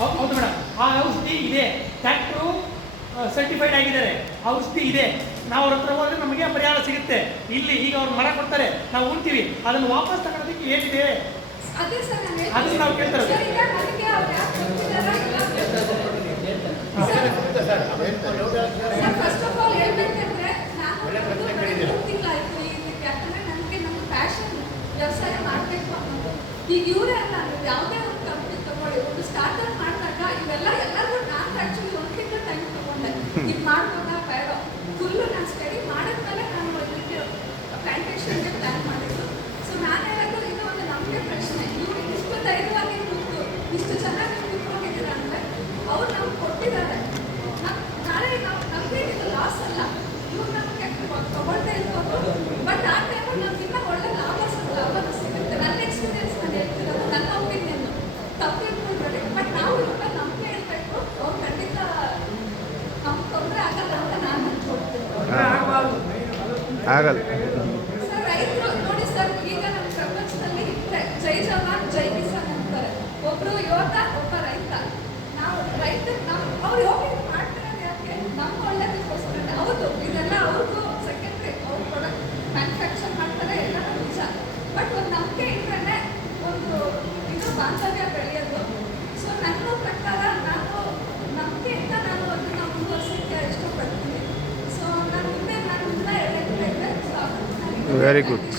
ಹೌದು ಮೇಡಮ್, ಆ ಔಷಧಿ ಇದೆ, ಡಾಕ್ಟ್ರು ಸರ್ಟಿಫೈಡ್ ಆಗಿದ್ದಾರೆ, ಔಷಧಿ ಇದೆ, ನಾವು ಅವ್ರ ಹತ್ರ ಹೋದ್ರೆ ನಮಗೆ ಪರಿಹಾರ ಸಿಗುತ್ತೆ. ಇಲ್ಲಿ ಈಗ ಅವ್ರು ಮರ ಕೊಡ್ತಾರೆ, ನಾವು ಉಣ್ತೀವಿ, ಅದನ್ನು ವಾಪಸ್ ತಗೊಳೋದಕ್ಕೆ ಏನಿದೆ ಅದನ್ನು ನಾವು ಕೇಳ್ತಾರೆ. ವ್ಯವಸಾಯ ಮಾಡಬೇಕು ಅನ್ನೋದು ಈಗ ಇವರೇ ಅಲ್ಲ, ಯಾವುದೇ ಒಂದು ಕಂಪ್ನಿ ತಗೊಳ್ಳಿ, ಒಂದು ಸ್ಟಾರ್ಟ್ಅಪ್ ಮಾಡಿದಾಗ ಇವೆಲ್ಲ ಎಲ್ಲರಿಗೂ ನಾನು ಆ್ಯಕ್ಚುಲಿ ಒಂದು ತಿಂಗಳು ಟೈಮ್ ತಗೊಂಡೆ. ಇದು ಮಾಡ್ಬೋದಾ ಬೇಡ, ಫುಲ್ಲು ನಾನು ಸ್ಟಡಿ ಮಾಡಿದ್ಮೇಲೆ ನಾನು ಇದಕ್ಕೆ ಪ್ಲಾಂಟೇಷನ್ಗೆ ಪ್ಲ್ಯಾನ್ ಮಾಡಿದ್ದು. ಸೊ ನಾನು ಹೇಳೋದು ಇದು ಒಂದು ನಮಗೆ ಪ್ರಶ್ನೆ, ಇವ್ರು ಇಷ್ಟು ಧೈರ್ಯವಾಗಿ ಕೂತು ಇಷ್ಟು ಚೆನ್ನಾಗಿ ಕೂತ್ಕೊಂಡಿದ್ದೀರ ಅಂದರೆ ಅವ್ರು ನಮ್ಗೆ ಕೊಟ್ಟಿದ್ದಾರೆ. ನಾಳೆ ನಮಗೆ ಇದು ಲಾಸ್ ಅಲ್ಲ, ಇವ್ರು ನಮಗೆ ತಗೊಳ್ತಾ ಇರ್ಬೋದು, ಬಟ್ ಆ ಟೈಮಲ್ಲಿ ನಮ್ಗೆ ಇನ್ನೂ ಒಳ್ಳೆ ಲಾಭ ಸಿಗುತ್ತೆ. ನನ್ನ ಎಕ್ಸ್ಪೀರಿಯನ್ಸ್ ನಾನು ಹೇಳ್ತಿರೋದು, ನನ್ನ ಒಪಿನಿಯನ್ ತಪ್ಪಿರ್ಬೋದು, ಬಟ್ ನಾವು ಇವಾಗ ನಮ್ಗೆ ಹೇಳ್ಬೇಕು, ಅವ್ರು ಖಂಡಿತ ನಮ್ಗೆ ತೊಂದರೆ ಆಗಲ್ಲ ಅಂತ ನಾನು ಅನ್ಕೊಡ್ತೀನಿ. ಸರ್ ರೈತರು ನೋಡಿ ಸರ್, ಈಗ ನಮ್ಮ ಪ್ರಪಂಚದಲ್ಲಿ ಜೈ ಜವಾನ್ ಜೈ ಕಿಸಾನ್ ಅಂತಾರೆ, ಒಬ್ರು ಯೋಧ ಒಬ್ಬ ರೈತ. ನಾವು ರೈತರು ಅವ್ರು ಯೋಗ ಮಾಡ್ತಿರೋದು ಯಾಕೆ? ನಮ್ಮ ಒಳ್ಳೇದಕ್ಕೋಸ್ಕರ. ಹೌದು, ಇದೆಲ್ಲ ಅವ್ರಿಗೂ ಸೆಕೆಂಡ್ರಿ, ಅವ್ರು ಪ್ರಾಡಕ್ಟ್ ಮ್ಯಾನುಫ್ಯಾಕ್ಚರ್ ಮಾಡ್ತಾರೆ, ಎಲ್ಲ ನಿಜ, ಬಟ್ ಒಂದು ನಂಬಿಕೆ ಇದ್ರೇ ಒಂದು ಇದು ಬಾಂಧವ್ಯ ಬೆಳೆಯೋದು. ಸೊ ನನ್ನ ಪ್ರಕಾರ ನಾನು ನಂಬಿಕೆಯಿಂದ ನಾನು ಅದನ್ನು ಮುಂದುವರ್ಸೋಕ್ಕೆ ಇಷ್ಟಪಡ್ತೀನಿ. ಸೊ ನಾನು ಮುಂದೆ ವೆರಿ ಗುಡ್.